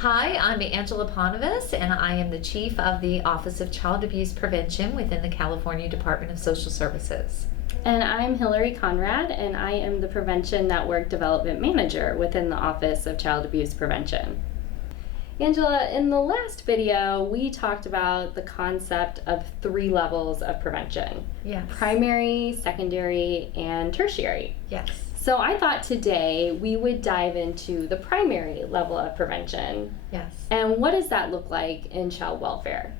Hi, I'm Angela Ponovas, and I am the Chief of the Office of Child Abuse Prevention within the California Department of Social Services. And I'm Hillary Conrad, and I am the Prevention Network Development Manager within the Office of Child Abuse Prevention. Angela, in the last video, we talked about the concept of 3 levels of prevention. Yes. Primary, secondary, and tertiary. Yes. So I thought today we would dive into the primary level of prevention. Yes. And what does that look like in child welfare?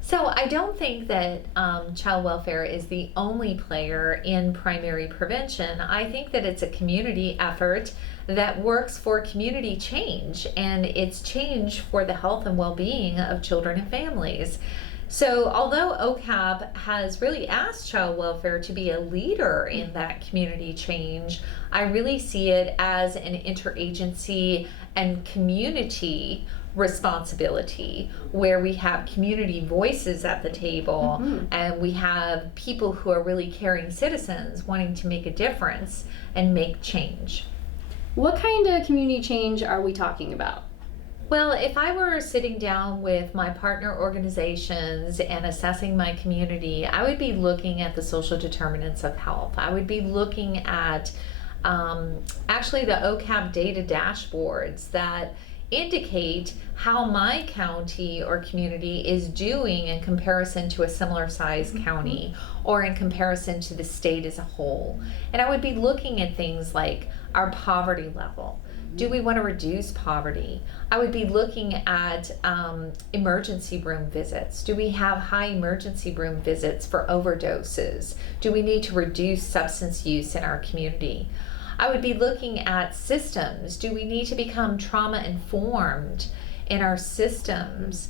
So I don't think that child welfare is the only player in primary prevention. I think that it's a community effort that works for community change, and it's change for the health and well-being of children and families. So although OCAP has really asked child welfare to be a leader in that community change, I really see it as an interagency and community responsibility where we have community voices at the table, and we have people who are really caring citizens wanting to make a difference and make change. What kind of community change are we talking about? Well, if I were sitting down with my partner organizations and assessing my community, I would be looking at the social determinants of health. I would be looking at actually the OCAP data dashboards that indicate how my county or community is doing in comparison to a similar size county or in comparison to the state as a whole. And I would be looking at things like our poverty level. Do we want to reduce poverty? I would be looking at emergency room visits. Do we have high emergency room visits for overdoses? Do we need to reduce substance use in our community? I would be looking at systems. Do we need to become trauma informed in our systems?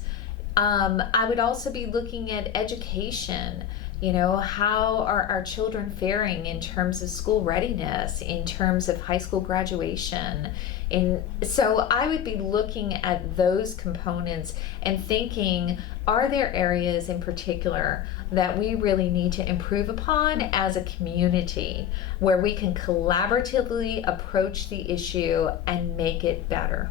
I would also be looking at education. You know, how are our children faring in terms of school readiness, in terms of high school graduation? So I would be looking at those components and thinking, are there areas in particular that we really need to improve upon as a community where we can collaboratively approach the issue and make it better?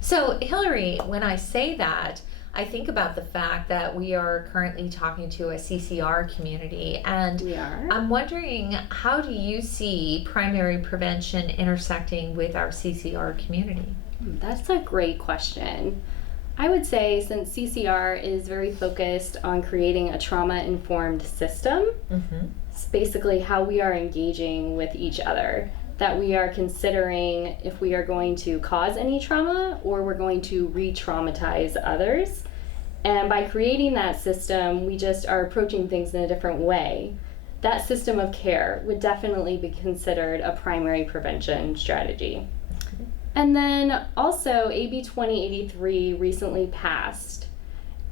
So Hillary, when I say that, I think about the fact that we are currently talking to a CCR community, and We are. I'm wondering, how do you see primary prevention intersecting with our CCR community? That's a great question. I would say, since CCR is very focused on creating a trauma-informed system, it's basically how we are engaging with each other, that we are considering if we are going to cause any trauma or we're going to re-traumatize others. And by creating that system, we just are approaching things in a different way. That system of care would definitely be considered a primary prevention strategy. And then also AB 2083 recently passed,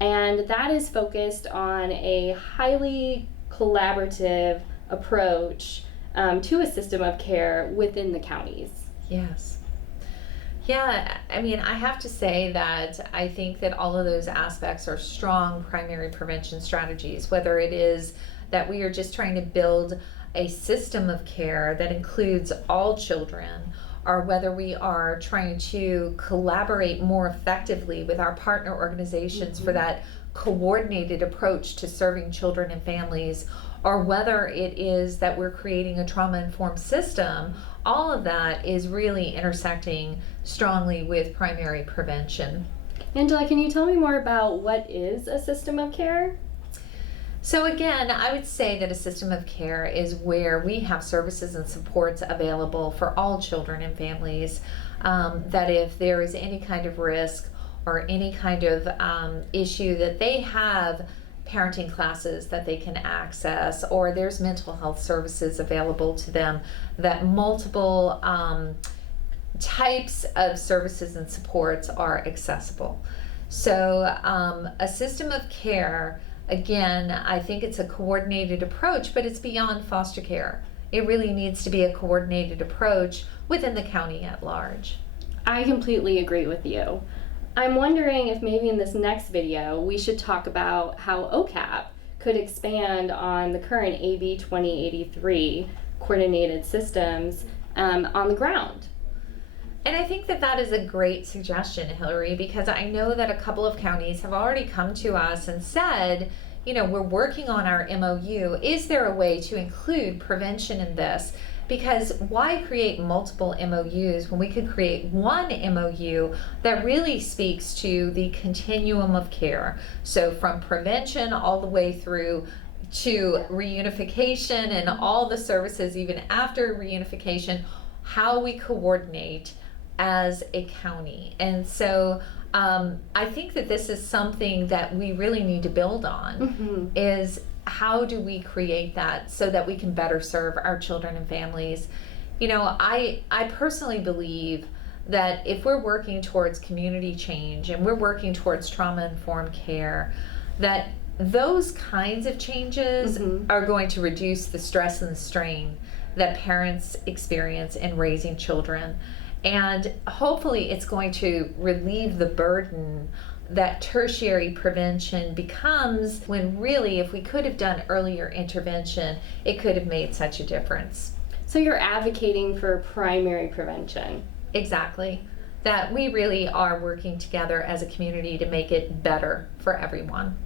and that is focused on a highly collaborative approach to a system of care within the counties. Yes. Yeah, I mean, I have to say that I think that all of those aspects are strong primary prevention strategies, whether it is that we are just trying to build a system of care that includes all children, or whether we are trying to collaborate more effectively with our partner organizations for that coordinated approach to serving children and families, or whether it is that we're creating a trauma-informed system. All of that is really intersecting strongly with primary prevention. Angela, can you tell me more about what is a system of care? So again, I would say that a system of care is where we have services and supports available for all children and families, that if there is any kind of risk or any kind of issue, that they have parenting classes that they can access, or there's mental health services available to them, that multiple types of services and supports are accessible. So a system of care, again, I think it's a coordinated approach, but it's beyond foster care. It really needs to be a coordinated approach within the county at large. I completely agree with you. I'm wondering if maybe in this next video we should talk about how OCAP could expand on the current AB 2083 coordinated systems on the ground. And I think that that is a great suggestion, Hillary, because I know that a couple of counties have already come to us and said, you know, we're working on our MOU. Is there a way to include prevention in this? Because why create multiple MOUs when we could create one MOU that really speaks to the continuum of care? So from prevention all the way through to reunification and all the services even after reunification, how we coordinate as a county. And so I think that this is something that we really need to build on, is how do we create that so that we can better serve our children and families. You know, I personally believe that if we're working towards community change and we're working towards trauma-informed care, that those kinds of changes are going to reduce the stress and the strain that parents experience in raising children. And hopefully it's going to relieve the burden that tertiary prevention becomes, when really if we could have done earlier intervention, it could have made such a difference. So you're advocating for primary prevention. Exactly. That we really are working together as a community to make it better for everyone.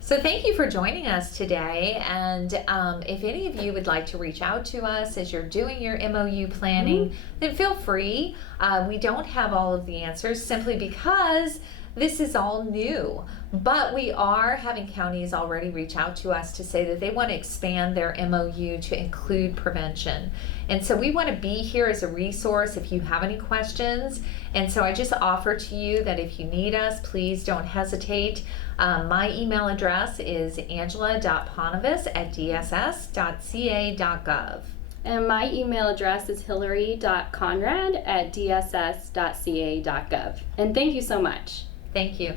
So thank you for joining us today, and if any of you would like to reach out to us as you're doing your MOU planning, then feel free. We don't have all of the answers simply because this is all new, but we are having counties already reach out to us to say that they want to expand their MOU to include prevention. And so we want to be here as a resource if you have any questions. And so I just offer to you that if you need us, please don't hesitate. My email address is angela.ponovas@dss.ca.gov. And my email address is hillary.conrad@dss.ca.gov. And thank you so much. Thank you.